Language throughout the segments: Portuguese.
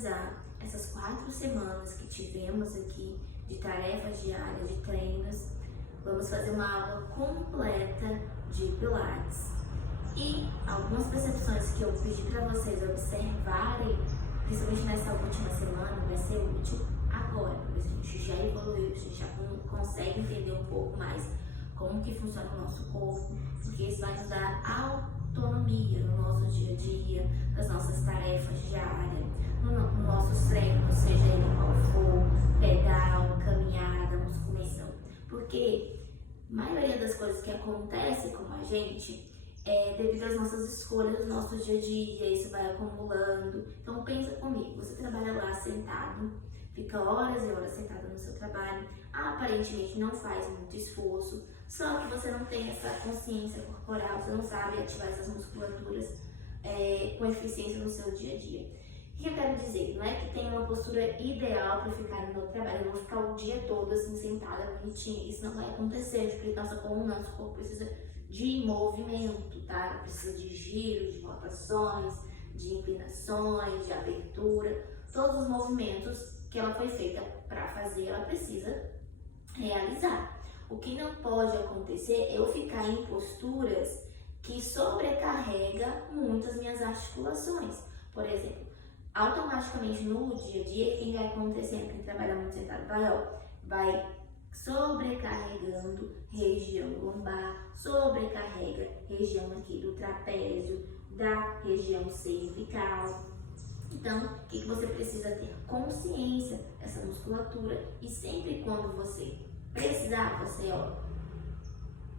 finalizar essas 4 semanas que tivemos aqui de tarefas diárias, de treinos, vamos fazer uma aula completa de Pilates. E algumas percepções que eu pedi para vocês observarem, principalmente nessa última semana, vai ser útil agora, porque a gente já evoluiu, a gente já consegue entender um pouco mais como que funciona o nosso corpo, porque isso vai nos dar autonomia no nosso dia a dia, nas nossas tarefas diárias, no nossos treinos, seja ele qual for, pedal, caminhada, musculação. Porque a maioria das coisas que acontecem com a gente é devido às nossas escolhas no nosso dia a dia, isso vai acumulando. Então pensa comigo, você trabalha lá sentado, fica horas e horas sentado no seu trabalho, aparentemente não faz muito esforço, só que você não tem essa consciência corporal, você não sabe ativar essas musculaturas com eficiência no seu dia a dia. O que eu quero dizer? Não é que tem uma postura ideal para ficar no meu trabalho, eu vou ficar o dia todo assim sentada, bonitinha, isso não vai acontecer, porque nosso corpo precisa de movimento, tá? Precisa de giros, de rotações, de inclinações, de abertura, todos os movimentos que ela foi feita para fazer, ela precisa realizar. O que não pode acontecer é eu ficar em posturas que sobrecarrega muito as minhas articulações. Por exemplo, automaticamente no dia a dia, o que vai acontecendo? Quem trabalha muito sentado vai sobrecarregando região lombar, sobrecarrega região aqui do trapézio, da região cervical. Então, o que você precisa ter? Consciência dessa musculatura, e sempre quando você precisar, você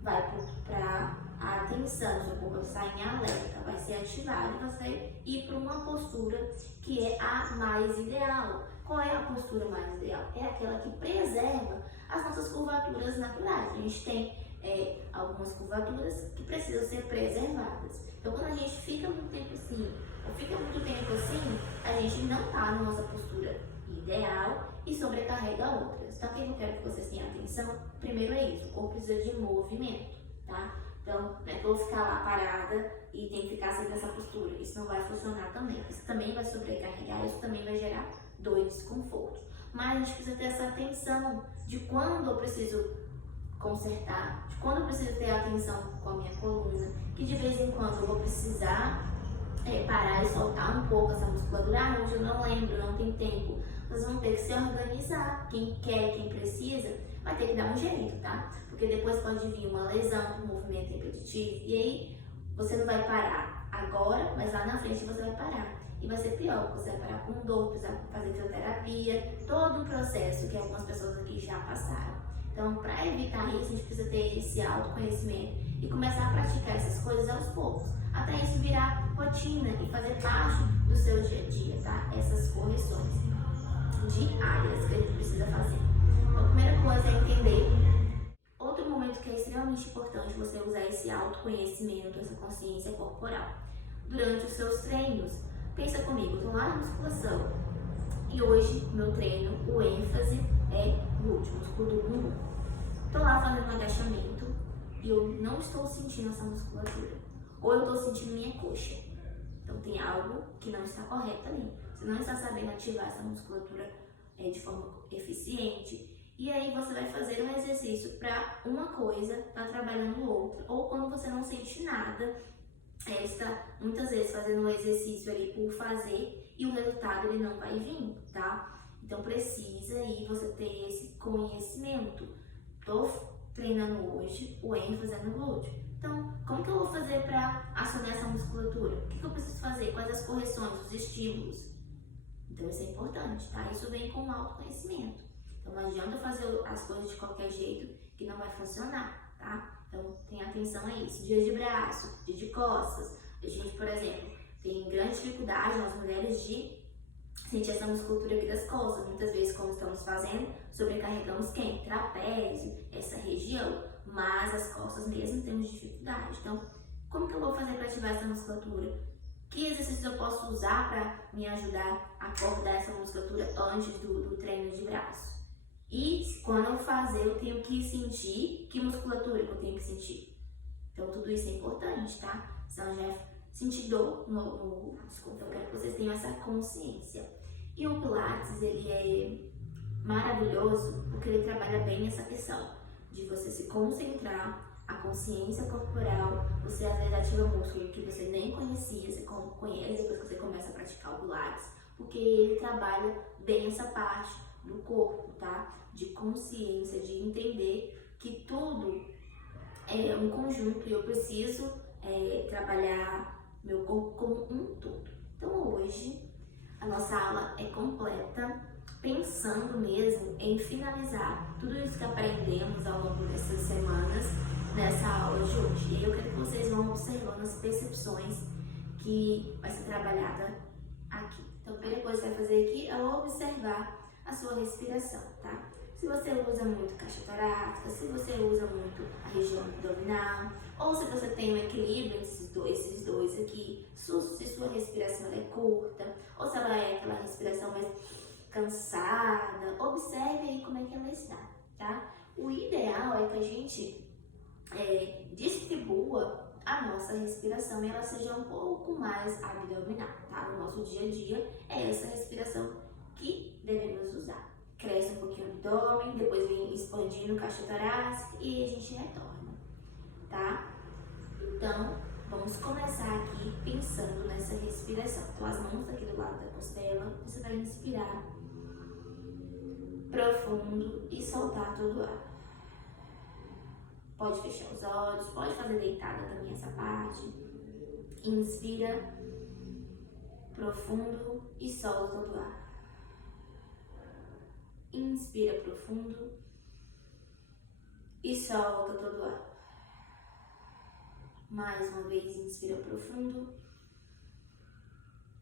vai para a atenção, seu corpo vai estar em alerta, vai ser ativado e você ir para uma postura que é a mais ideal. Qual é a postura mais ideal? É aquela que preserva as nossas curvaturas naturais. A gente tem algumas curvaturas que precisam ser preservadas. Então, quando a gente fica muito tempo assim, ou fica muito tempo assim, a gente não está na nossa postura ideal e sobrecarrega outras. Então, o que eu quero que vocês tenham atenção? Primeiro é isso, o corpo precisa de movimento, tá? Então, não é que eu vou ficar lá parada e tem que ficar sempre nessa postura. Isso não vai funcionar também. Isso também vai sobrecarregar, isso também vai gerar dor e desconforto. Mas a gente precisa ter essa atenção de quando eu preciso consertar, de quando eu preciso ter atenção com a minha coluna, que de vez em quando eu vou precisar parar e soltar um pouco essa musculatura. Hoje eu não lembro, não tem tempo. Vocês vão ter que se organizar. Quem quer, quem precisa, vai ter que dar um jeito, tá? Porque depois pode vir uma lesão por movimento repetitivo e aí você não vai parar agora, mas lá na frente você vai parar. E vai ser pior, porque você vai parar com dor, precisar fazer fisioterapia, todo um processo que algumas pessoas aqui já passaram. Então, para evitar isso, a gente precisa ter esse autoconhecimento e começar a praticar essas coisas aos poucos, até isso virar rotina e fazer parte do seu dia a dia, tá? Essas correções diárias que a gente precisa fazer. Então, a primeira coisa é entender. Outro momento que é extremamente importante você usar esse autoconhecimento, essa consciência corporal, durante os seus treinos. Pensa comigo, eu tô lá na musculação e hoje, meu treino, o ênfase é glúteo, músculo do bumbum. Tô lá fazendo um agachamento e eu não estou sentindo essa musculatura. Ou eu tô sentindo minha coxa. Então tem algo que não está correto ali. Você não está sabendo ativar essa musculatura de forma eficiente. E aí você vai fazer um exercício para uma coisa, tá trabalhando outra. Ou quando você não sente nada, está muitas vezes fazendo um exercício ali por fazer e o resultado ele não vai vir, tá? Então precisa aí você ter esse conhecimento. Tô treinando hoje, o ênfase é no glúteo. Então, como que eu vou fazer para acionar essa musculatura? O que eu preciso fazer? Quais as correções, os estímulos? Então isso é importante, tá? Isso vem com o autoconhecimento. Então não adianta fazer as coisas de qualquer jeito que não vai funcionar, tá? Então tenha atenção a isso. Dia de braço, dia de costas. A gente, por exemplo, tem grande dificuldade nas mulheres de sentir essa musculatura aqui das costas. Muitas vezes, como estamos fazendo, sobrecarregamos quem? Trapézio, essa região. Mas as costas mesmo temos dificuldade. Então, como que eu vou fazer para ativar essa musculatura? Que exercícios eu posso usar para me ajudar a acordar essa musculatura antes do treino de braço? E quando eu fazer, eu tenho que sentir que musculatura que eu tenho que sentir. Então, tudo isso é importante, tá? Senão já sentir dor desculpa, eu quero que vocês tenham essa consciência. E o Pilates, ele é maravilhoso porque ele trabalha bem essa questão de você se concentrar, a consciência corporal, você às vezes ativa músculo que você nem conhecia, você conhece depois que você começa a praticar o Pilates, porque ele trabalha bem essa parte do corpo, tá? De consciência, de entender que tudo é um conjunto e eu preciso trabalhar meu corpo como um todo. Então hoje a nossa aula é completa, pensando mesmo em finalizar tudo isso que aprendemos ao longo dessas semanas nessa aula de hoje. E eu quero que vocês vão observando as percepções que vai ser trabalhada aqui. Então a primeira coisa que você vai fazer aqui é observar a sua respiração, tá? Se você usa muito caixa torácica, se você usa muito a região abdominal, ou se você tem um equilíbrio entre esses dois aqui, se sua respiração é curta, ou se ela é aquela respiração mais cansada, observe aí como é que ela está, tá? O ideal é que a gente distribua a nossa respiração e ela seja um pouco mais abdominal, tá? No nosso dia a dia é essa respiração que devemos usar. Cresce um pouquinho o abdômen, depois vem expandindo o caixa torácica e a gente retorna, tá? Então, vamos começar aqui pensando nessa respiração. Então, as mãos aqui do lado da costela, você vai inspirar profundo e soltar todo o ar. Pode fechar os olhos, pode fazer deitada também essa parte. Inspira profundo e solta todo o ar. Inspira profundo e solta todo o ar. Mais uma vez, inspira profundo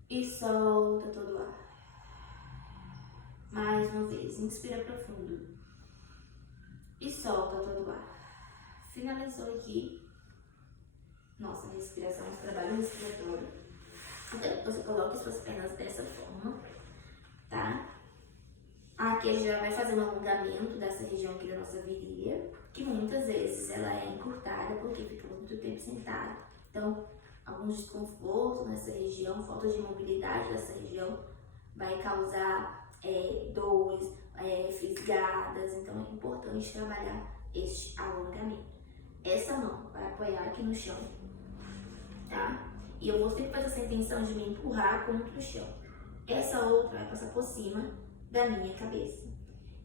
e solta todo o ar. Mais uma vez, inspira profundo e solta todo o ar. Finalizou aqui nossa respiração, nosso trabalho respiratório. Então, você coloca suas pernas dessa forma, tá? Aqui a gente já vai fazer um alongamento dessa região aqui da nossa virilha, que muitas vezes ela é encurtada porque ficamos muito tempo sentado. Então, alguns desconfortos nessa região, falta de mobilidade dessa região, vai causar dores, fisgadas. Então, é importante trabalhar este alongamento. Essa mão vai apoiar aqui no chão, tá? E eu vou sempre fazer essa intenção de me empurrar contra o chão. Essa outra vai passar por cima da minha cabeça.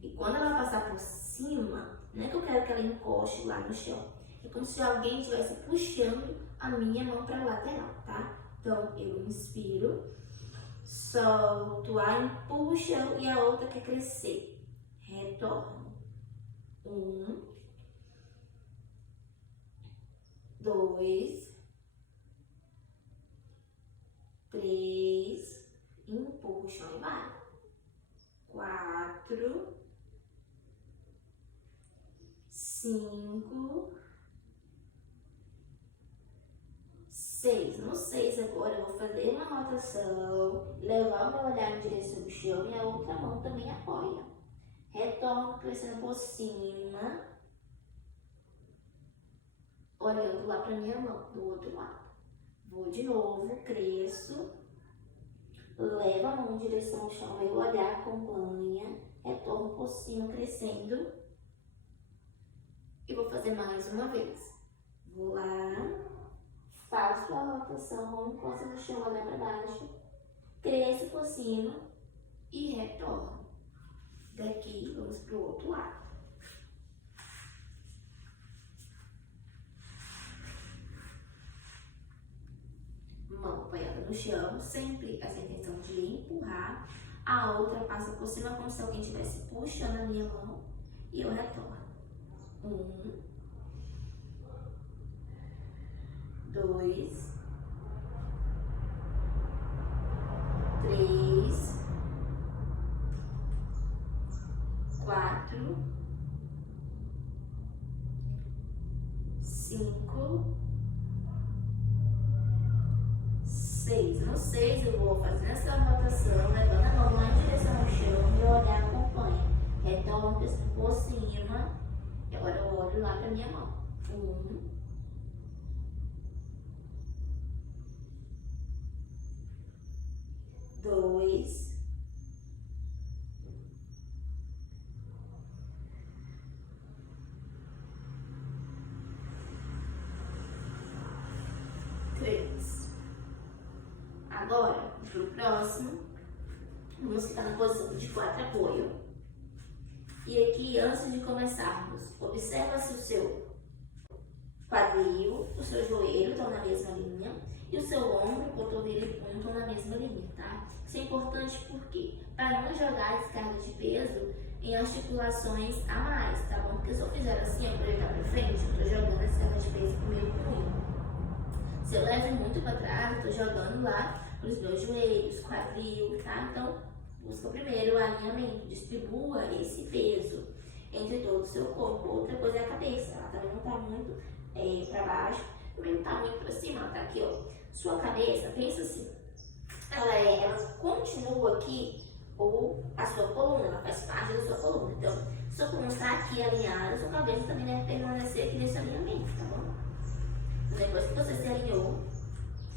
E quando ela passar por cima, não é que eu quero que ela encoste lá no chão. É como se alguém estivesse puxando a minha mão para a lateral, tá? Então, eu inspiro, solto o ar, empurro o chão e a outra quer crescer. Retorno. 1, 2, 3, empurra o chão e vai. 4, 5, 6. No 6 agora eu vou fazer uma rotação, levar o meu olhar em direção ao chão e a outra mão também apoia. Retorno crescendo por cima, olhando lá para minha mão, do outro lado. Vou de novo, cresço, levo a mão em direção ao chão, meu olhar acompanha, retorno por cima, crescendo. E vou fazer mais uma vez. Vou lá, faço a rotação, mão encosta no chão, olhar para baixo, cresço por cima e retorno. Daqui, vamos para o outro lado. Mão apoiada no chão, sempre essa intenção de empurrar. A outra passa por cima como se alguém estivesse puxando a minha mão e eu retorno. 1, 2, 3, 4, 5, 6. No 6 eu vou fazendo essa rotação, levando a mão lá em direção ao chão, meu olhar acompanha. Retorno por cima, e agora eu olho lá para minha mão. 1, 2, próximo, vamos ficar na posição de 4 apoio. E aqui, antes de começarmos, observa se o seu quadril, o seu joelho estão na mesma linha e o seu ombro, cotovelo e punho estão na mesma linha, tá? Isso é importante porque para não jogar a descarga de peso em articulações a mais, tá bom? Porque se eu fizer assim, ó, projetar para frente, eu tô jogando a descarga de peso pro meu punho. Se eu levo muito para trás, eu tô jogando lá os meus joelhos, quadril, tá? Então, busca primeiro o alinhamento, distribua esse peso entre todo o seu corpo. Outra coisa é a cabeça, ela também não tá muito para baixo, também não tá muito para cima, ela tá aqui, ó. Sua cabeça, pensa assim, ela continua aqui, ou a sua coluna, ela faz parte da sua coluna. Então, se sua coluna está aqui alinhada, sua cabeça também deve permanecer aqui nesse alinhamento, tá bom? Então, depois que você se alinhou,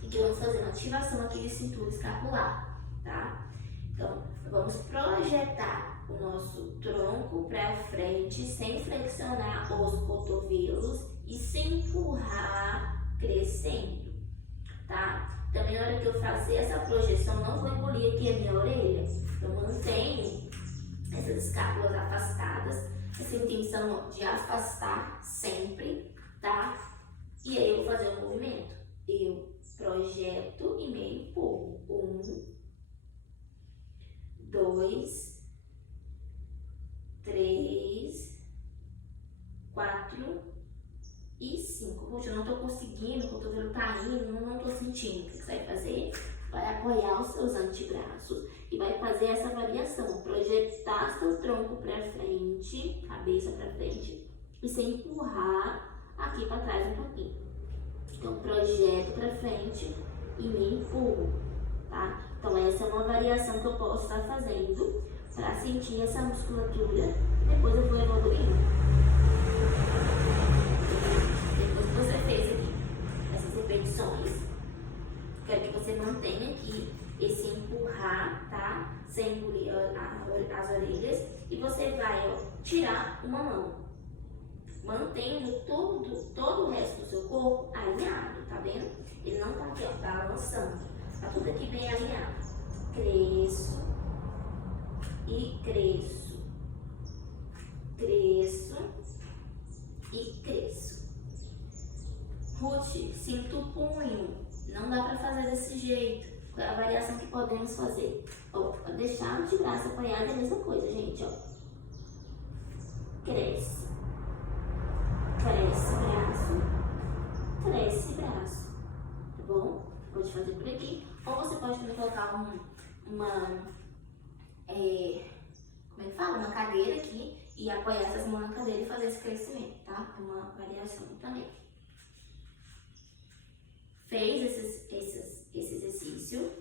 e que vamos fazer uma ativação aqui de cintura escapular, tá? Então, vamos projetar o nosso tronco para frente, sem flexionar os cotovelos e sem empurrar crescendo, tá? Também na hora que eu fazer essa projeção, não vou engolir aqui a minha orelha. Eu mantenho essas escápulas afastadas, essa intenção de afastar sempre, tá? E aí eu vou fazer o movimento. Eu projeto e meio empurro. 1, 2, 3, 4 e 5. Poxa, eu não tô conseguindo, o cotovelo tá indo, não tô sentindo. O que você vai fazer? Vai apoiar os seus antebraços e vai fazer essa variação. Projetar seu tronco pra frente, cabeça pra frente, e sem empurrar aqui pra trás um pouquinho. Então, projeto pra frente e me empurro, tá? Então, essa é uma variação que eu posso estar fazendo pra sentir essa musculatura. Depois eu vou evoluindo. Depois que você fez aqui essas repetições, quero que você mantenha aqui esse empurrar, tá? Sem engolir as orelhas. E você vai, ó, tirar uma mão, mantendo todo o resto do seu corpo alinhado, tá vendo? Ele não tá aqui, ó, balançando. Tá tudo aqui bem alinhado. Cresço e cresço. Cresço e cresço. Ruth, sinto o punho. Não dá pra fazer desse jeito. Qual é a variação que podemos fazer? Ó, deixar o antebraço apoiado é a mesma coisa, gente, ó. Cresce. Cresce braço. Cresce braço. Tá bom? Pode fazer por aqui. Ou você pode também colocar como é que fala? Uma cadeira aqui e apoiar essas mãos na cadeira e fazer esse crescimento, tá? É uma variação também. Fez esse exercício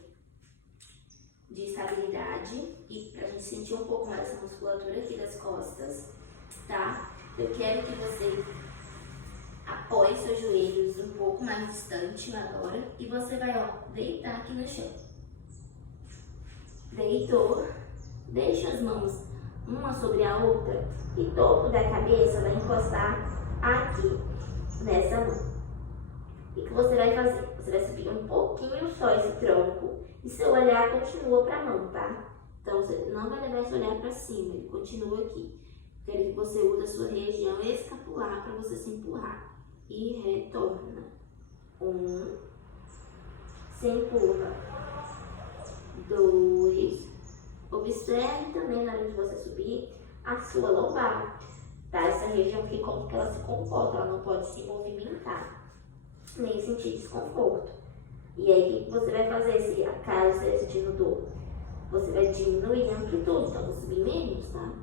de estabilidade e pra gente sentir um pouco mais essa musculatura aqui das costas, tá? Eu quero que você apoie seus joelhos um pouco mais distante agora e você vai, ó, deitar aqui no chão. Deitou, deixa as mãos uma sobre a outra e o topo da cabeça vai encostar aqui nessa mão. O que você vai fazer? Você vai subir um pouquinho só esse tronco e seu olhar continua para a mão, tá? Então você não vai levar esse olhar para cima, ele continua aqui. Quero que você use a sua região escapular para você se empurrar. E retorna. 1, se empurra. 2, observe também na hora de você subir a sua lombar, tá? Essa região aqui, como que ela se comporta, ela não pode se movimentar, nem sentir desconforto. E aí, o que você vai fazer se caso você esteja sentindo dor? Você vai diminuir a amplitude, então vou subir menos, tá?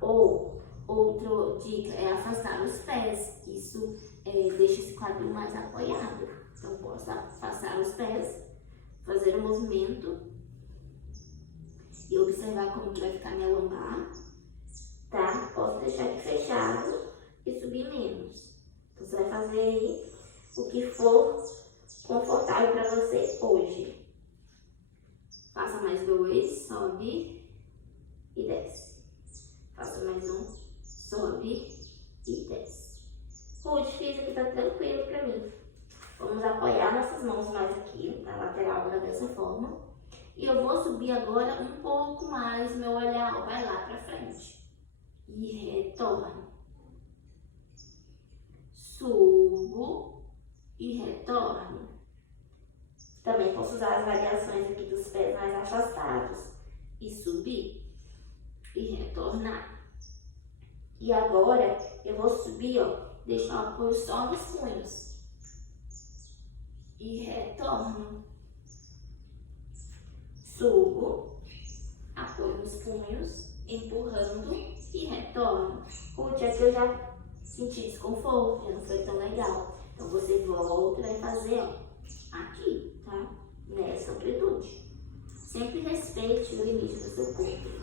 Ou, outra dica é afastar os pés. Isso deixa esse quadril mais apoiado. Então, posso afastar os pés, fazer o movimento e observar como que vai ficar minha lombar, tá? Posso deixar aqui fechado e subir menos. Então, você vai fazer aí o que for confortável para você hoje. Faça mais 2, sobe e desce. Faça mais um, sobe e desce. Ruth, fiz aqui, tá tranquilo para mim. Vamos apoiar nossas mãos mais aqui na lateral, dessa forma. E eu vou subir agora um pouco mais, meu olhar vai lá pra frente. E retorno. Subo e retorno. Também posso usar as variações aqui dos pés mais afastados. E subir e retornar. E agora eu vou subir, ó, deixar o apoio só nos punhos. E retorno. Subo, apoio nos punhos, empurrando e retorno. Putz, aqui eu já senti desconforto, já não foi tão legal. Então você volta e vai fazer, ó, aqui, tá? Nessa amplitude. Sempre respeite o limite do seu corpo.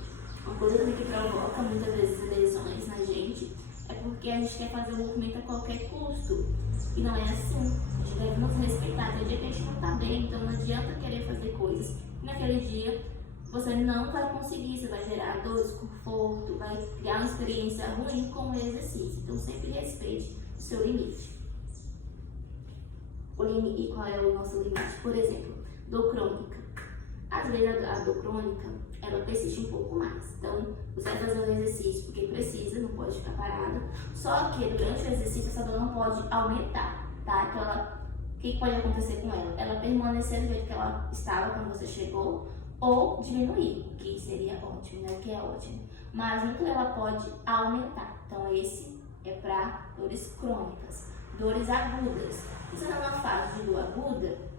Uma coisa também que provoca muitas vezes lesões na gente é porque a gente quer fazer o movimento a qualquer custo. E não é assim. A gente deve nos respeitar. Tem dia que a gente não tá bem, então não adianta querer fazer coisas. E naquele dia você não vai conseguir, você vai gerar dor, desconforto, vai criar uma experiência ruim com o exercício. Então sempre respeite o seu limite. E qual é o nosso limite? Por exemplo, dor crônica. Às vezes a dor crônica, ela persiste um pouco mais. Então, você vai fazer um exercício porque precisa, não pode ficar parado. Só que durante o exercício, essa dor não pode aumentar, tá? Então, o que pode acontecer com ela? Ela permanecer do jeito que ela estava quando você chegou ou diminuir, o que seria ótimo, né? O que é ótimo. Mas muito dela pode aumentar. Então, esse é para dores crônicas. Dores agudas. Se você está numa fase de dor aguda,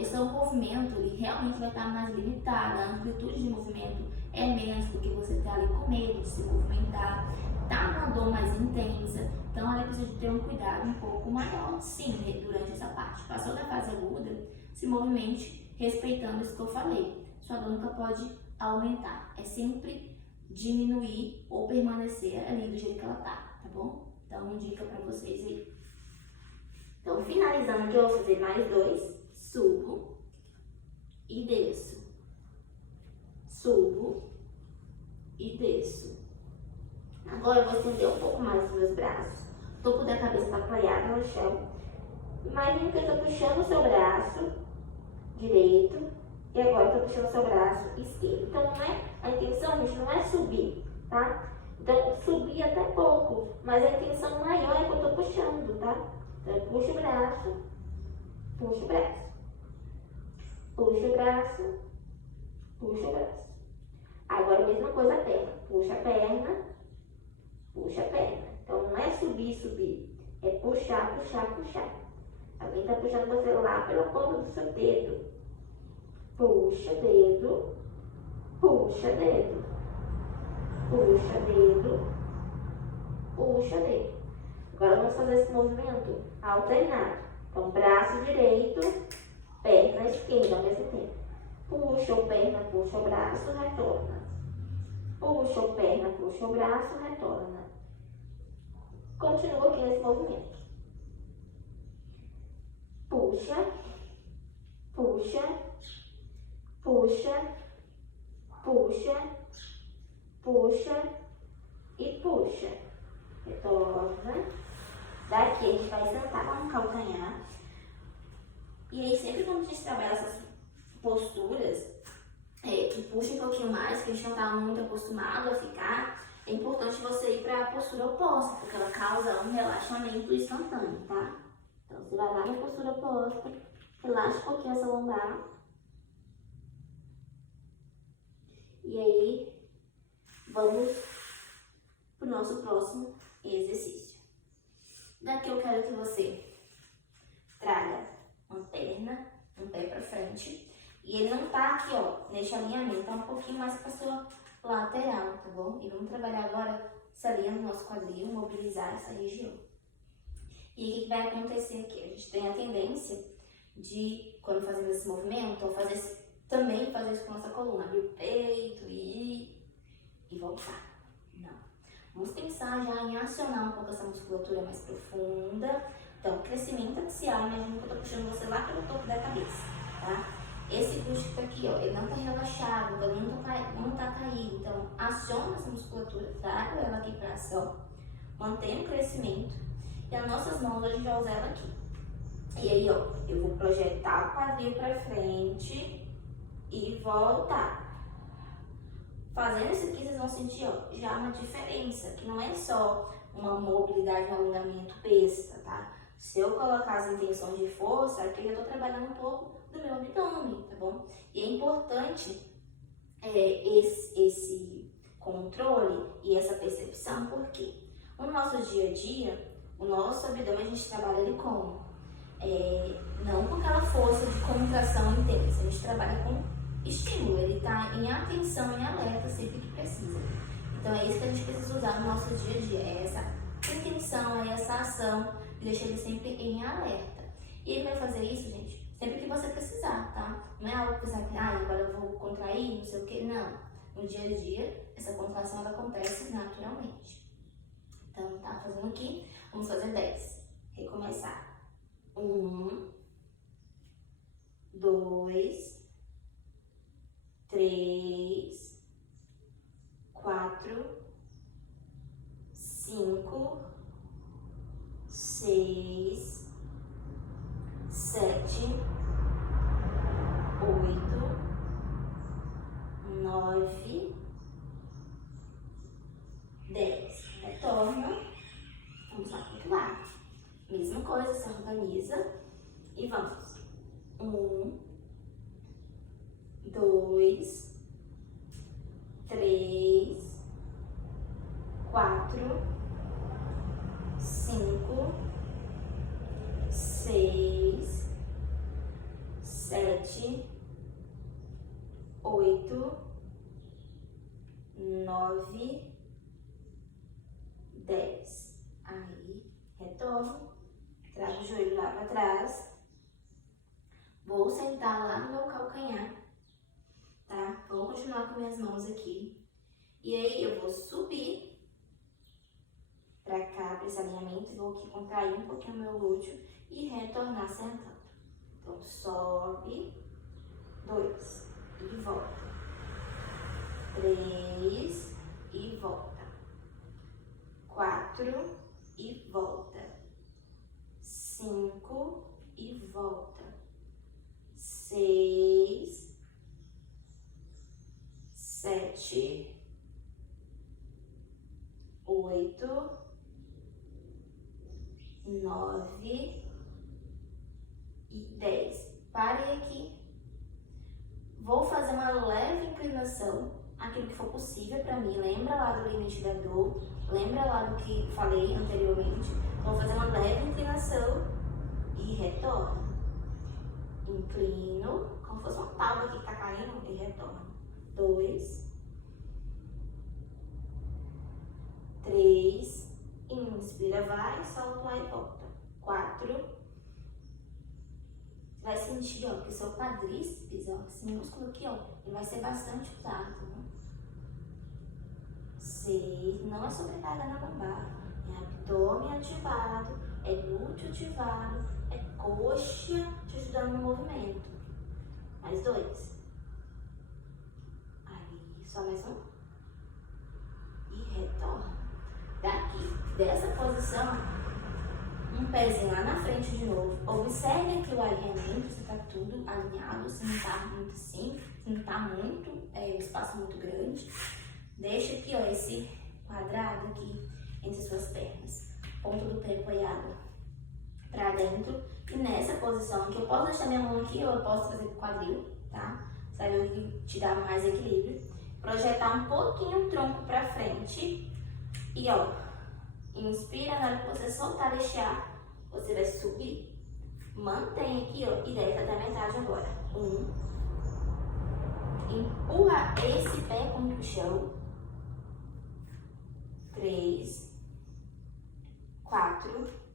o seu movimento ele realmente vai estar mais limitado, a amplitude de movimento é menos porque você está ali com medo de se movimentar, está uma dor mais intensa, então ela precisa de ter um cuidado um pouco maior, sim, durante essa parte. Passou da fase aguda, se movimente respeitando isso que eu falei. Sua dor nunca pode aumentar, é sempre diminuir ou permanecer ali do jeito que ela tá bom? Então, dica para vocês aí. Então, finalizando aqui, eu vou fazer mais 2. Subo e desço. Subo e desço. Agora eu vou estender um pouco mais os meus braços. O topo da cabeça está apoiado no chão. Imagina que eu estou puxando o seu braço direito e agora estou puxando o seu braço esquerdo. Então a intenção, gente, não é subir, tá? Então subir até pouco, mas a intenção maior é que eu estou puxando, tá? Então eu puxo o braço, puxo o braço. Puxa o braço, puxa o braço. Agora a mesma coisa a perna. Puxa a perna, puxa a perna. Então não é subir, subir. É puxar, puxar, puxar. Alguém está puxando você lá pela ponta do seu dedo. Puxa dedo, puxa dedo. Puxa dedo, puxa dedo. Agora vamos fazer esse movimento alternado. Então braço direito, perna esquerda ao mesmo tempo. Puxa o perna, puxa o braço, retorna. Puxa o perna, puxa o braço, retorna. Continua aqui nesse movimento. Puxa, puxa, puxa, puxa, puxa e puxa. Retorna. Daqui a gente vai sentar lá no calcanhar. E aí, sempre quando a gente trabalha essas posturas, que puxa um pouquinho mais, que a gente não está muito acostumado a ficar, é importante você ir para a postura oposta, porque ela causa um relaxamento instantâneo, tá? Então, você vai lá na postura oposta, relaxa um pouquinho essa lombar. E aí, vamos para o nosso próximo exercício. Daqui eu quero que você traga uma perna, um pé para frente. E ele não tá aqui, ó, nesse alinhamento, tá um pouquinho mais para sua lateral, tá bom? E vamos trabalhar agora essa linha no nosso quadril, mobilizar essa região. E o que vai acontecer aqui? A gente tem a tendência de, quando fazendo esse movimento, também fazer isso com a nossa coluna, abrir o peito e voltar. Não. Vamos pensar já em acionar um pouco essa musculatura mais profunda. Então, crescimento axial, imagina que eu tô puxando você lá pelo topo da cabeça, tá? Esse glúteo que tá aqui, ó, ele não tá relaxado, então não tá caído. Então, aciona essa musculatura, traga ela aqui pra ação, mantém o crescimento. E as nossas mãos, a gente vai usar ela aqui. E aí, ó, eu vou projetar o quadril pra frente e voltar. Fazendo isso aqui, vocês vão sentir, ó, já uma diferença, que não é só uma mobilidade, um alongamento besta, tá? Se eu colocar as intenções de força, aqui eu já tô trabalhando um pouco do meu abdômen, tá bom? E é importante esse controle e essa percepção, porque no nosso dia a dia, o nosso abdômen a gente trabalha ele como? Não com aquela força de contração intensa, a gente trabalha com estímulo, ele está em atenção, em alerta sempre que precisa. Então é isso que a gente precisa usar no nosso dia a dia, é essa intenção, é essa ação, deixa ele sempre em alerta. E ele vai fazer isso, gente, sempre que você precisar, tá? Não é algo que você vai, agora eu vou contrair, não sei o que, não. No dia a dia, essa contração ela acontece naturalmente. Então, tá fazendo aqui, vamos fazer 10. Recomeçar. 1, 2, 3, 4, 5, 6, 7, 8, 9, 10. Retorna. Vamos lá pro outro lado. Mesma coisa, se organiza. E vamos. 1, 2, 3, 4, 5, 6, 7, 8, 9, 10. Aí, retorno, trago o joelho lá para trás. Vou sentar lá no meu calcanhar, tá? Vou continuar com minhas mãos aqui. E aí, eu vou subir pra cá, pra esse alinhamento. Vou aqui contrair um pouquinho o meu glúteo e retornar sentando. Então, sobe, 2 e volta. 3 e volta. 4 e volta. 5 e volta. 6, 7, 8, 9 e 10. Parei aqui. Vou fazer uma leve inclinação, aquilo que for possível para mim. Lembra lá do limite da dor, lembra lá do que falei anteriormente. Vou fazer uma leve inclinação e retorno. Inclino, como se fosse uma tábua aqui que tá caindo, e retorno. 2, 3, inspira, vai, solta lá e volta. 4, vai sentir, ó, que o seu quadríceps, ó, esse músculo aqui, ó, ele vai ser bastante usado, né? 6, não é sobrecarga na lombar, é abdômen ativado, é glúteo ativado, é coxa te ajudando no movimento. Mais 2. Aí, só mais um. E retorna. Daqui, dessa posição, um pezinho lá na frente de novo. Observe aqui o alinhamento, se tá tudo alinhado, se não tá muito assim, se não tá muito, o espaço muito grande. Deixa aqui, ó, esse quadrado aqui entre suas pernas. Ponto do pé apoiado pra dentro. E nessa posição que eu posso deixar minha mão aqui ou eu posso trazer pro quadril, tá? Sabe o que te dá mais equilíbrio. Projetar um pouquinho o tronco pra frente. E ó, inspira, na hora que você soltar, deixar, você vai subir. Mantém aqui, ó, e desce até a metade agora. 1. Empurra esse pé contra o chão. 3, 4,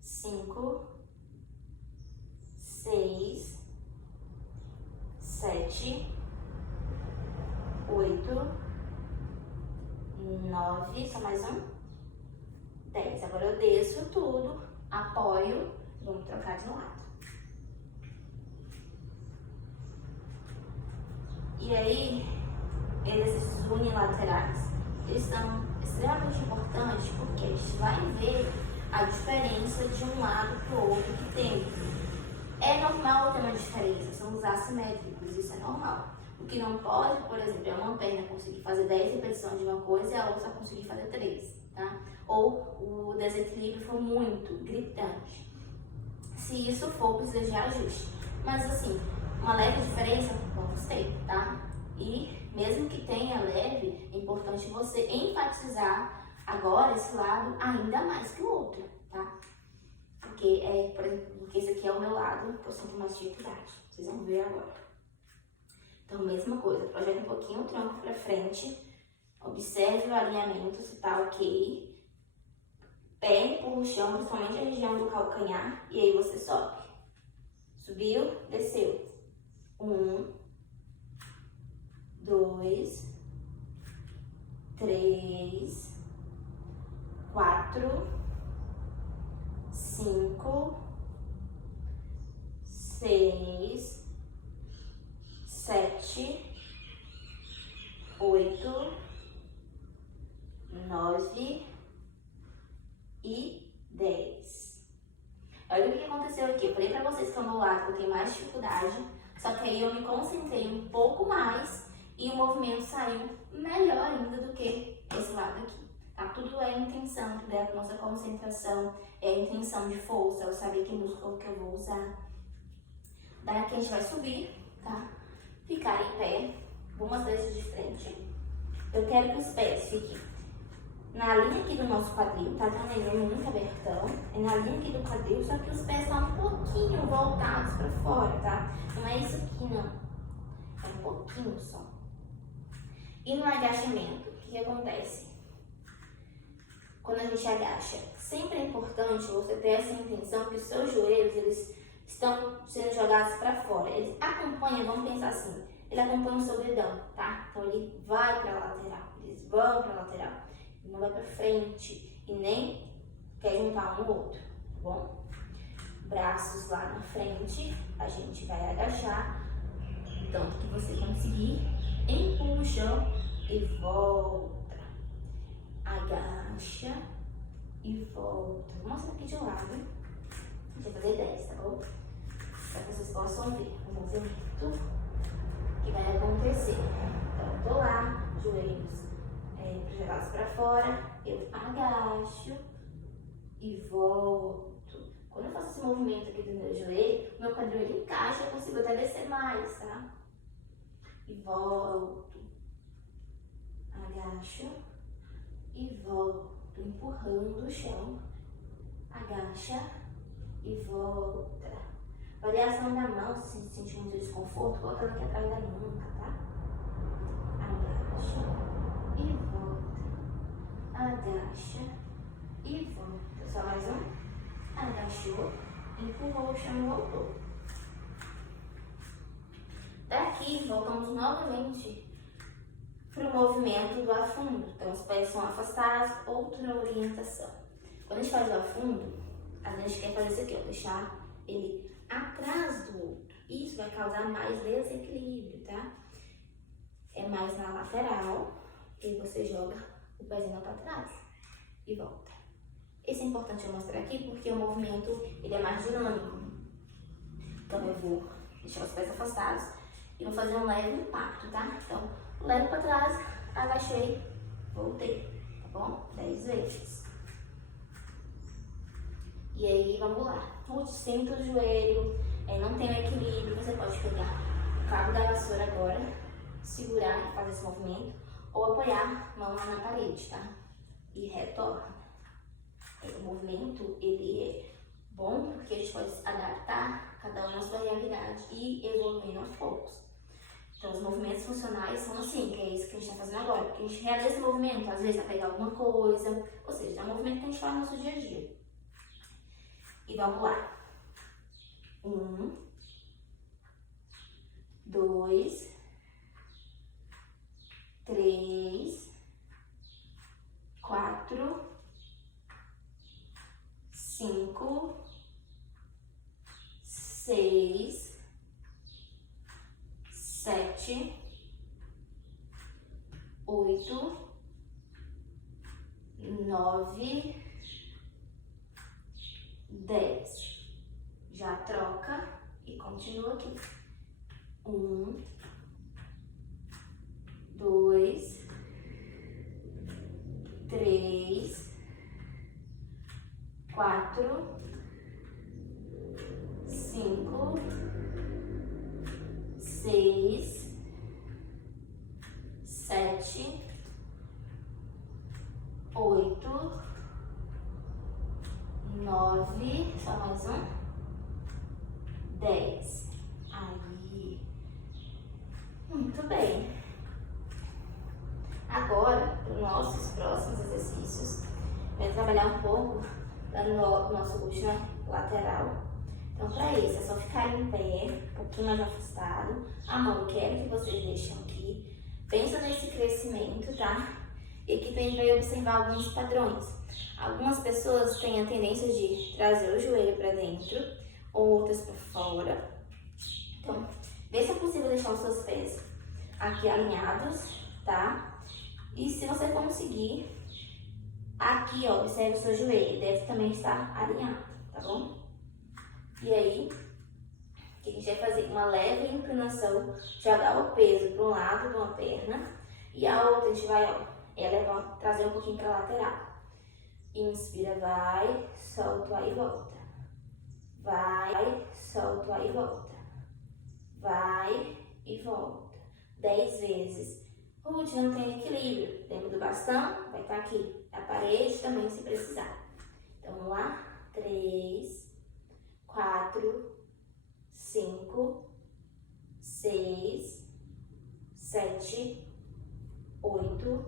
5, 6, 7, 8, 9, só mais um, 10. Agora eu desço tudo, apoio, vamos trocar de lado. E aí, esses unilaterais, eles são extremamente importantes porque a gente vai ver a diferença de um lado para o outro que tem. É normal ter uma diferença, são os assimétricos. quilos, isso é normal. O que não pode, por exemplo, é uma perna conseguir fazer 10 repetições de uma coisa e a outra só conseguir fazer 3, tá? Ou o desequilíbrio for muito gritante. Se isso for, precisa de ajuste. Mas assim, uma leve diferença vamos ter, tá? E mesmo que tenha leve, é importante você enfatizar agora esse lado ainda mais que o outro, tá? Porque, por exemplo, porque esse aqui é o meu lado que eu sinto mais dificuldade. Vocês vão ver agora. Então, mesma coisa, projeta um pouquinho o tronco para frente, observe o alinhamento, se tá ok. Pé empurra o chão, principalmente a região do calcanhar, e aí você sobe. Subiu, desceu. 1, 2, 3, 4, 5, 6, 7, 8, 9 e 10. Olha o que aconteceu aqui. Eu falei pra vocês que é o meu lado que eu tenho mais dificuldade, só que aí eu me concentrei um pouco mais e o movimento saiu melhor ainda do que esse lado aqui. Tá? Tudo é intenção, tudo é a nossa concentração, é a intenção de força, eu saber que músculo que eu vou usar. Daqui a gente vai subir, tá? Ficar em pé, algumas vezes de frente. Eu quero que os pés fiquem na linha aqui do nosso quadril, tá? Tá vendo? Muito abertão. É na linha aqui do quadril, só que os pés estão um pouquinho voltados pra fora, tá? Não é isso aqui, não. É um pouquinho só. E no agachamento, o que acontece? Quando a gente agacha, sempre é importante você ter essa intenção que os seus joelhos, eles estão sendo jogados para fora. Eles acompanham, vamos pensar assim, ele acompanha o seu dedão, tá? Então ele vai para a lateral, eles vão para a lateral. Ele não vai para frente e nem quer juntar um no outro, tá bom? Braços lá na frente, a gente vai agachar, tanto que você conseguir, empurra o chão e volta. Agacha e volta. Vou mostrar aqui de lado. A gente vai fazer 10, tá bom? Para que vocês possam ver o movimento que vai acontecer. Então, eu tô lá, joelhos jogados para fora, eu agacho e volto. Quando eu faço esse movimento aqui do meu joelho, meu quadril ele encaixa, eu consigo até descer mais, tá? E volto. Agacho e volto, empurrando o chão. Agacha e volta. Variação da mão, se sentir muito desconforto, colocando aqui atrás da nuca, tá? Agacha e volta. Agacha e volta. Só mais um. Agachou, empurrou o chão e voltou. Daqui, voltamos novamente para o movimento do afundo. Então, os pés são afastados, outra orientação. Quando a gente faz o afundo, a gente quer fazer isso aqui, ó, deixar ele atrás do outro. Isso vai causar mais desequilíbrio, tá? É mais na lateral, e aí você joga o pezinho lá para trás e volta. Esse é importante eu mostrar aqui porque o movimento ele é mais dinâmico. Então, eu vou deixar os pés afastados e vou fazer um leve impacto, tá? Então, levo para trás, agachei, voltei, tá bom? 10 vezes. E aí, vamos lá. Sinta o joelho, não tem o equilíbrio, você pode pegar o cabo da vassoura agora, segurar e fazer esse movimento, ou apoiar a mão lá na parede, tá? E retorna. O movimento, ele é bom porque a gente pode adaptar cada um na sua realidade e evoluir aos poucos. Então, os movimentos funcionais são assim, que é isso que a gente está fazendo agora. Porque a gente realiza esse movimento, às vezes, para pegar alguma coisa. Ou seja, é um movimento que a gente faz no nosso dia a dia. E vamos lá. 1, 2, 3, 4, 5, 6, 7, 8, 9, 10. Já troca e continua aqui. 1, 2, 3, 4, 5, 6, 7, 8, 9, só mais um, 10. Aí. Muito bem. Agora, os nossos próximos exercícios, vamos trabalhar um pouco no nosso glúteo lateral. Então, para isso, é só ficar em pé, um pouquinho mais afastado. A mão, eu quero que vocês deixem aqui. Pensa nesse crescimento, tá? E aqui também vai observar alguns padrões. Algumas pessoas têm a tendência de trazer o joelho para dentro, outras para fora. Então, vê se é possível deixar os seus pés aqui alinhados, tá? E se você conseguir, aqui, ó, observe o seu joelho, deve também estar alinhado, tá bom? E aí, a gente vai fazer uma leve inclinação, jogar o peso para um lado de uma perna e a outra a gente vai, ó, trazer um pouquinho para a lateral. Inspira, vai, solta, aí volta. Vai, solta, aí volta. Vai e volta. 10 vezes. Ruth, não tem equilíbrio. Lembra do bastão? Vai estar aqui. A parede também, se precisar. Então, vamos lá. 3, 4, 5, 6, 7, 8,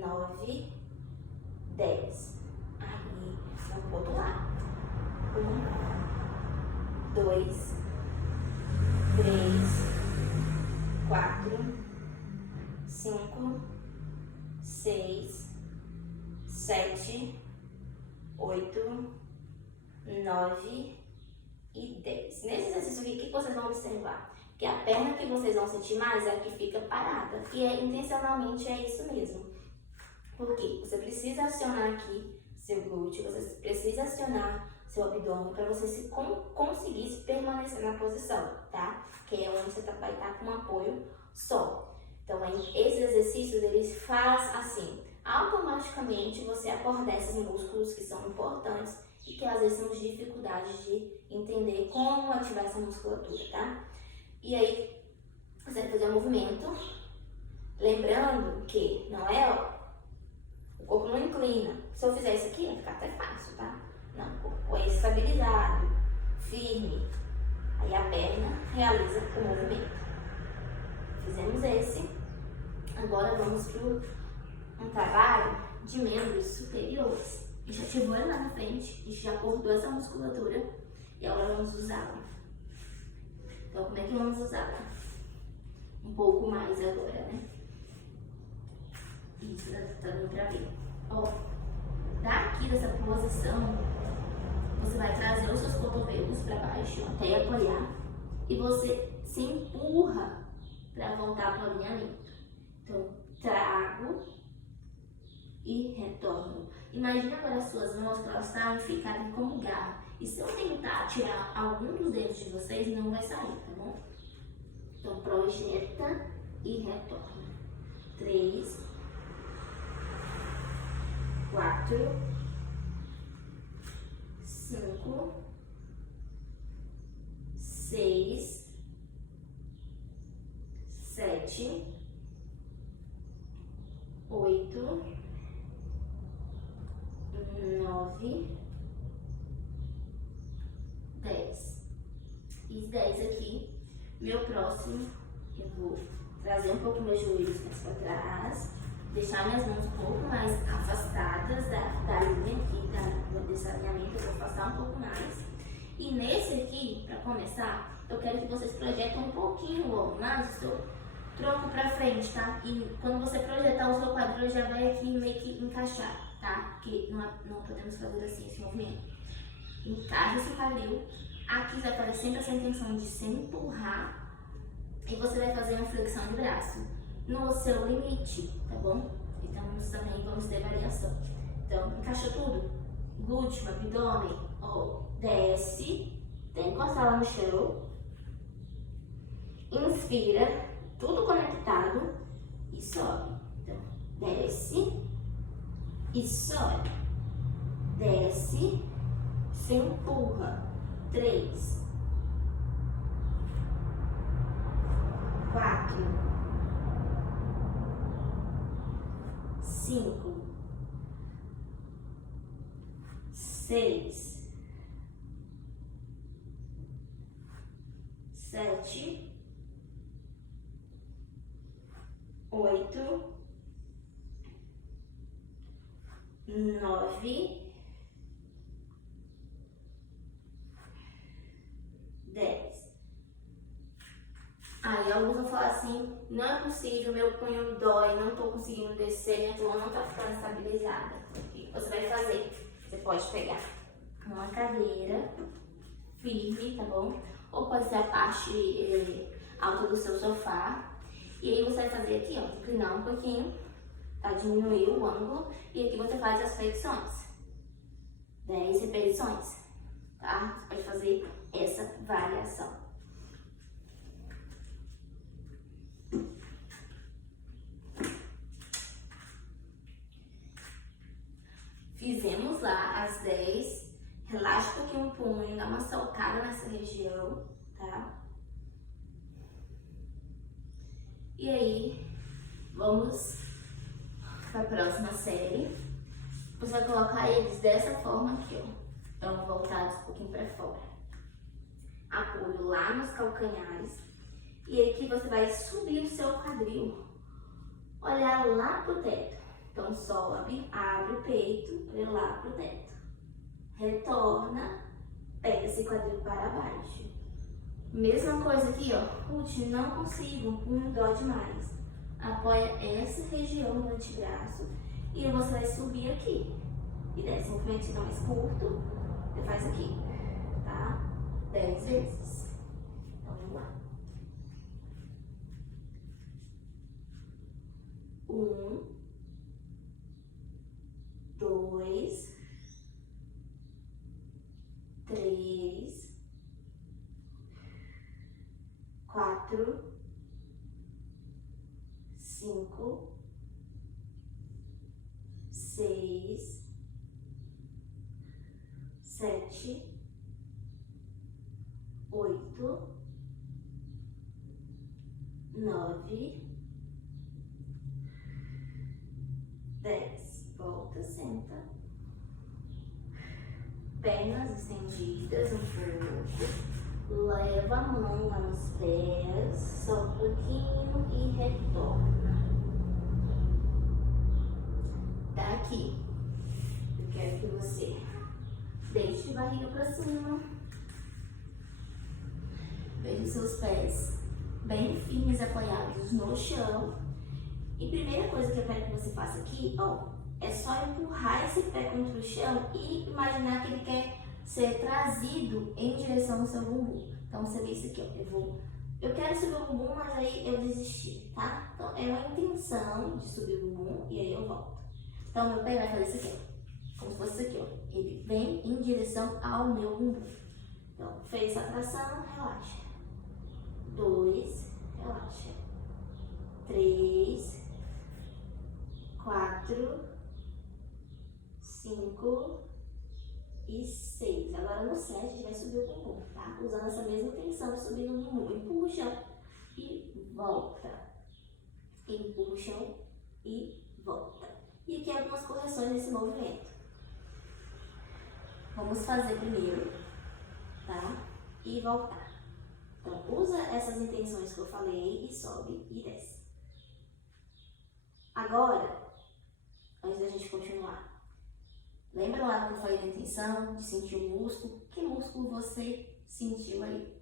9, 10. Aí, vamos pro outro lado. 1, 2, 3, 4, 5, 6, 7, 8, 9 e 10. Nesse exercício aqui, o que vocês vão observar? Que a perna que vocês vão sentir mais é a que fica parada. E intencionalmente é isso mesmo. Porque você precisa acionar aqui seu glúteo, você precisa acionar seu abdômen para você conseguir permanecer na posição, tá? Que é onde você vai estar com um apoio só. Então, esses exercícios, eles fazem assim. Automaticamente, você acorda esses músculos que são importantes e que às vezes temos dificuldade de entender como ativar essa musculatura, tá? E aí, você vai fazer um movimento, lembrando que não é, ó, o corpo não inclina. Se eu fizer isso aqui, vai ficar até fácil, tá? Não, o corpo é estabilizado, firme. Aí a perna realiza o movimento. Fizemos esse. Agora vamos para um trabalho de membros superiores. A gente ativou ele lá na frente, a gente já acordou essa musculatura e agora vamos usá-la. Então, como é que vamos usá-la? Um pouco mais agora, né? Isso, tá dando pra ver. Ó, daqui dessa posição, você vai trazer os seus cotovelos para baixo até apoiar e você se empurra para voltar para o alinhamento. Então, trago e retorno. Imagina agora as suas mãos para ficarem como garra. E se eu tentar tirar algum dos dedos de vocês, não vai sair, tá bom? Então, projeta e retorna. 3, 4, 5, 6, 7, 8, 9, 10. E 10 aqui. Meu próximo, eu vou trazer um pouco meus joelhos mais para trás, deixar minhas mãos um pouco mais afastadas da linha aqui, desse alinhamento, eu vou afastar um pouco mais. E nesse aqui, para começar, eu quero que vocês projetem um pouquinho o mais o seu tronco para frente, tá? E quando você projetar, o seu quadril já vai aqui meio que encaixar, tá? Porque não podemos fazer assim esse movimento. Encaixa esse quadril. Aqui vai fazer sempre essa intenção de se empurrar. E você vai fazer uma flexão de braço no seu limite, tá bom? Então, também vamos ter variação. Então, encaixa tudo. Glúteo, abdômen, ó, desce, até encostar lá no chão. inspira, tudo conectado e sobe. Então, desce e sobe. Desce, se empurra. 3, 4, 5, 6, 7, 8, 9, 10. Aí alguns vão falar assim, não é possível, meu punho dói, não tô conseguindo descer, minha coluna não tá ficando estabilizada. O que você vai fazer? Você pode pegar uma cadeira firme, tá bom? Ou pode ser a parte alta do seu sofá. E aí você vai fazer aqui, ó, inclinar um pouquinho, tá? Diminuir o ângulo. E aqui você faz as flexões. 10 repetições, tá? Você pode fazer essa variação. Fizemos lá as 10, relaxa um pouquinho o punho, dá uma soltada nessa região, tá? E aí, vamos para a próxima série. Você vai colocar eles dessa forma aqui, ó. Então, voltados um pouquinho para fora. Apoio lá nos calcanhares. E aí que você vai subir o seu quadril, olhar lá pro teto. Então, sobe, abre o peito, olha lá pro teto. Retorna, pega esse quadril para baixo. Mesma coisa aqui, ó. Putz, não consigo, o punho dói demais. Apoia essa região do antebraço e você vai subir aqui. E desce um movimentinho mais curto, você faz aqui, tá? 10 vezes. Então, vamos lá. 1, 2, 3, 4, 5, 6, 7, 8, 9, 10. Volta, senta. Pernas estendidas um pouco. Leva a mão lá nos pés, só um pouquinho e retorna. Daqui, eu quero que você deixe a barriga para cima. Veja os seus pés bem firmes, apoiados no chão. E primeira coisa que eu quero que você faça aqui, ó, é só empurrar esse pé contra o chão e imaginar que ele quer ser trazido em direção ao seu bumbum. Então, você vê isso aqui, ó. Eu quero subir o bumbum, mas aí eu desisti, tá? Então, é uma intenção de subir o bumbum e aí eu volto. Então, meu pé vai fazer isso aqui, ó. Como se fosse isso aqui, ó. Ele vem em direção ao meu bumbum. Então, fez essa tração, relaxa. 2, relaxa. 3, 4, 5 e 6. Agora no 7 a gente vai subir o bumbum, tá? Usando essa mesma intenção de subir no bumbum. Empurra o chão e volta. Empurra o chão e volta. E aqui algumas correções nesse movimento. Vamos fazer primeiro, tá? E voltar. Então, usa essas intenções que eu falei e sobe e desce. Agora, antes da gente continuar, lembra lá que eu falei da intenção de sentir o músculo? Que músculo você sentiu aí?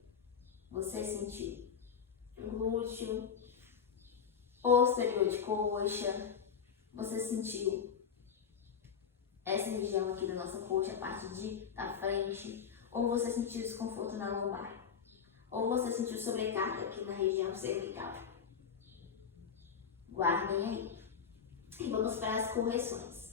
Você sentiu glúteo, posterior de coxa, você sentiu essa região aqui da nossa coxa, a parte da frente, ou você sentiu desconforto na lombar, ou você sentiu sobrecarga aqui na região cervical. Guardem aí. E vamos para as correções.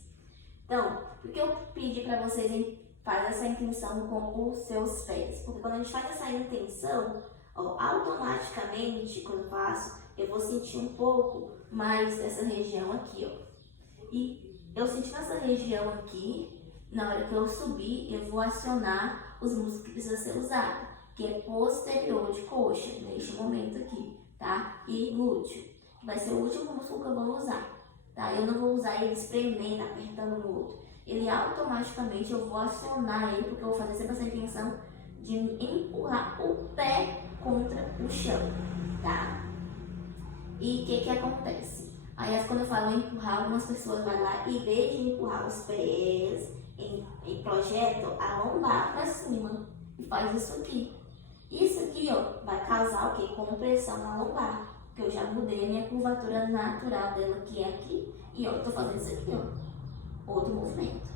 Então, por que eu pedi para vocês fazer essa intenção com os seus pés? Porque quando a gente faz essa intenção, Ó, automaticamente, quando eu faço, eu vou sentir um pouco mais essa região aqui, ó. E eu sentindo essa região aqui, na hora que eu subir, eu vou acionar os músculos que precisam ser usados, que é posterior de coxa, neste momento aqui, tá? E glúteo, que vai ser o último músculo que eu vou usar, tá? Eu não vou usar ele espremendo, apertando no outro. Ele automaticamente, eu vou acionar ele, porque eu vou fazer sempre essa intenção de empurrar o pé contra o chão, tá? E o que acontece? Aí quando eu falo empurrar, algumas pessoas vão lá e, em vez de empurrar os pés, e projetam a lombar para cima e faz isso aqui. Isso aqui, ó, vai causar o quê? Compressão na lombar, porque eu já mudei a minha curvatura natural dela, que é aqui, e ó, eu tô fazendo isso aqui, ó, outro movimento.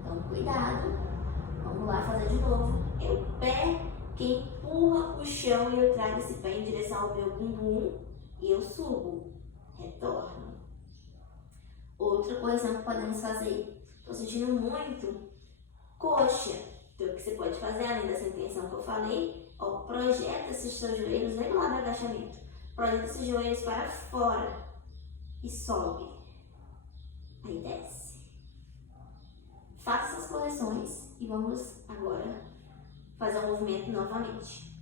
Então, cuidado. Vamos lá fazer de novo. É o pé que empurra o chão e eu trago esse pé em direção ao meu bumbum e eu subo, retorno. Outra correção que podemos fazer. Estou sentindo muito coxa. Então, o que você pode fazer, além dessa intenção que eu falei, ó, projeta esses seus joelhos, lembra lá do agachamento. Projeta esses joelhos para fora e sobe. Aí desce. Faça essas correções e vamos agora fazer o movimento novamente.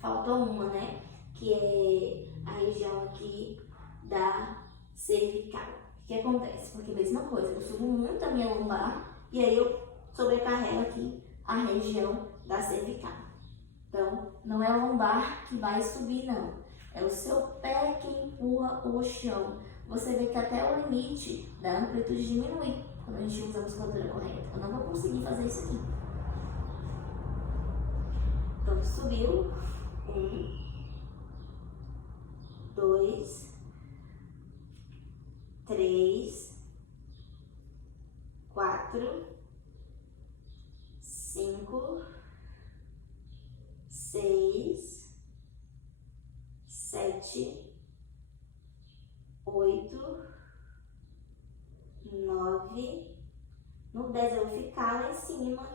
Faltou uma, né? Que é a região aqui da cervical. O que acontece? Porque a mesma coisa, eu subo muito a minha lombar e aí eu sobrecarrego aqui a região da cervical. Então, não é a lombar que vai subir, não. É o seu pé que empurra o chão. Você vê que até o limite da amplitude diminui quando a gente usa a musculatura correta. Eu não vou conseguir fazer isso aqui. Então, subiu. 1, 2, 3, 4, 5, 6, 7, 8, 9. No 10 eu vou ficar lá em cima,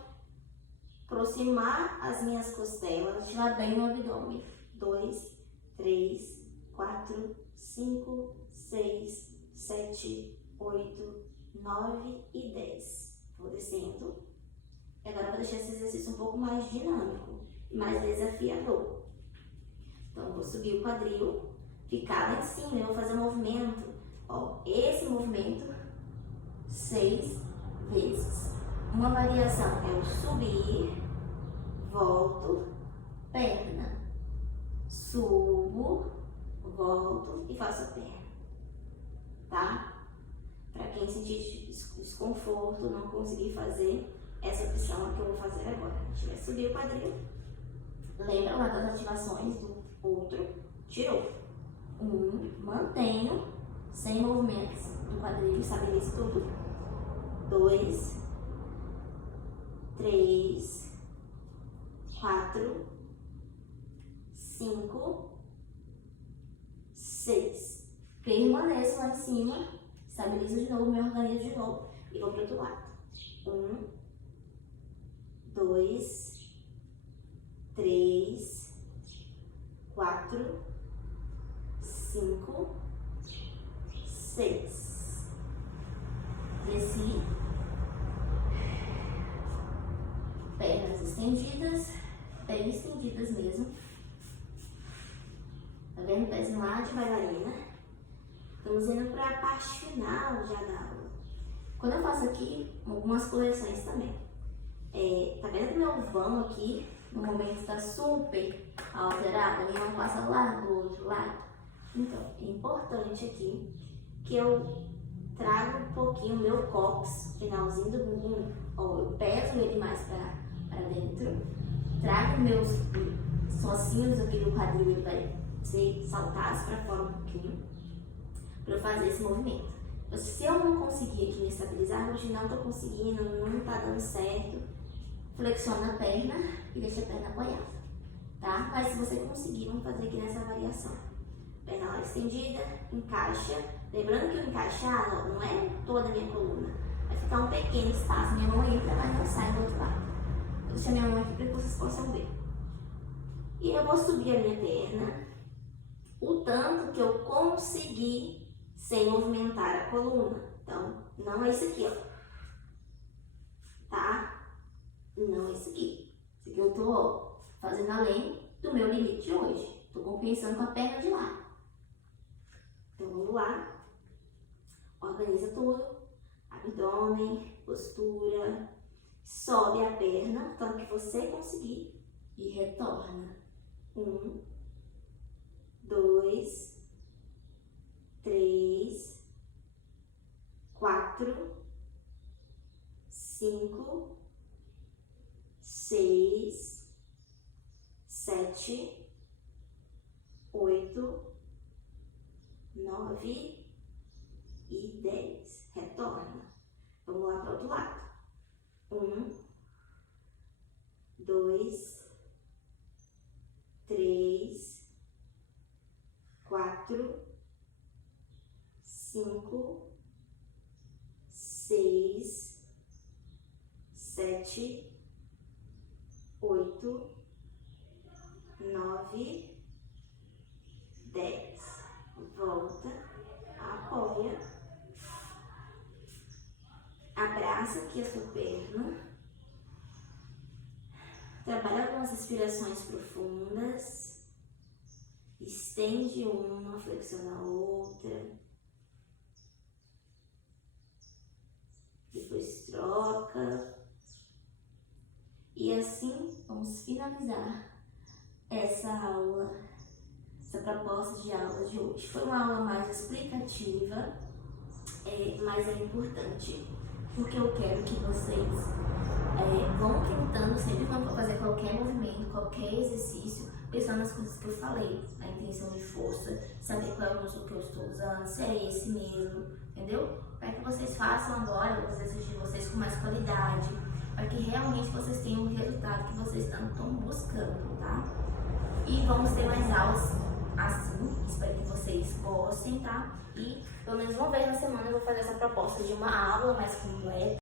aproximar as minhas costelas, estirar bem no abdômen. 2, 3, 4, 5, 6, 7, 8, 9 e 10. Vou descendo. E agora eu vou deixar esse exercício um pouco mais dinâmico e mais desafiador. Então, eu vou subir o quadril, ficar lá em cima, eu vou fazer um movimento. Ó, esse movimento 6 vezes. Uma variação é eu subir, volto, perna, subo, volto e faço a perna, tá? Para quem sentir desconforto, não conseguir fazer essa opção que eu vou fazer agora. A gente vai subir o quadril. Lembra lá das ativações do outro? Tirou. 1, mantenho, sem movimentos do quadril, estabilizo tudo. 2, 3, 4, 5, 6. Permaneço lá em cima, estabilizo de novo, me organizo de novo e vou para o outro lado. 1, 2, 3, 4, 5, 6. Desci. Pernas estendidas, bem estendidas mesmo. Tá vendo? Pezinho lá de bailarina. Estamos indo para a parte final já da aula. Quando eu faço aqui, algumas correções também. Tá vendo que meu vão aqui, no momento está super alterado, minha mão passa lá do outro lado. Então, é importante aqui que eu trago um pouquinho o meu cóccix, finalzinho do bumbum, ó, eu peso ele mais para dentro, trago meus ossinhos aqui do quadril, ele vai ser saltados para fora um pouquinho, para eu fazer esse movimento. Então, se eu não conseguir aqui me estabilizar, hoje não estou conseguindo, não está dando certo, flexiona a perna e deixa a perna apoiada, tá? Mas se você conseguir, vamos fazer aqui nessa variação. Perna lá estendida, encaixa. Lembrando que o encaixar não é toda a minha coluna. Vai ficar um pequeno espaço. Minha mão entra, mas não sai do outro lado. Vou deixar minha mão aqui para que vocês possam ver. E eu vou subir a minha perna o tanto que eu conseguir sem movimentar a coluna. Então, não é isso aqui, ó. Tá? Não é isso aqui. Isso aqui eu tô, ó, fazendo além do meu limite hoje. Tô compensando com a perna de lá. Então, vamos lá. Organiza tudo. Abdômen, postura. Sobe a perna, tanto que você conseguir. E retorna. 1, 2, 3, 4, 5, 6, 7, 8, 9 e 10. Retorna. Vamos lá para o outro lado. 1, 2, 3, 4, 5, 6, 7, 8, 9, 10. Volta, apoia, abraça aqui a sua perna, trabalha algumas respirações profundas, estende uma, flexiona a outra, depois troca, e assim vamos finalizar essa aula, essa proposta de aula de hoje. Foi uma aula mais explicativa, mas é importante, porque eu quero que vocês vão tentando, sempre quando for fazer qualquer movimento, qualquer exercício, pensando nas coisas que eu falei, a intenção de força, saber qual é o músculo que eu estou usando, se é esse mesmo, entendeu? Para que vocês façam agora os exercícios de vocês com mais qualidade, para que realmente vocês tenham o resultado que vocês estão buscando, tá? E vamos ter mais aulas assim, espero que vocês gostem, tá? E pelo menos uma vez na semana eu vou fazer essa proposta de uma aula mais completa.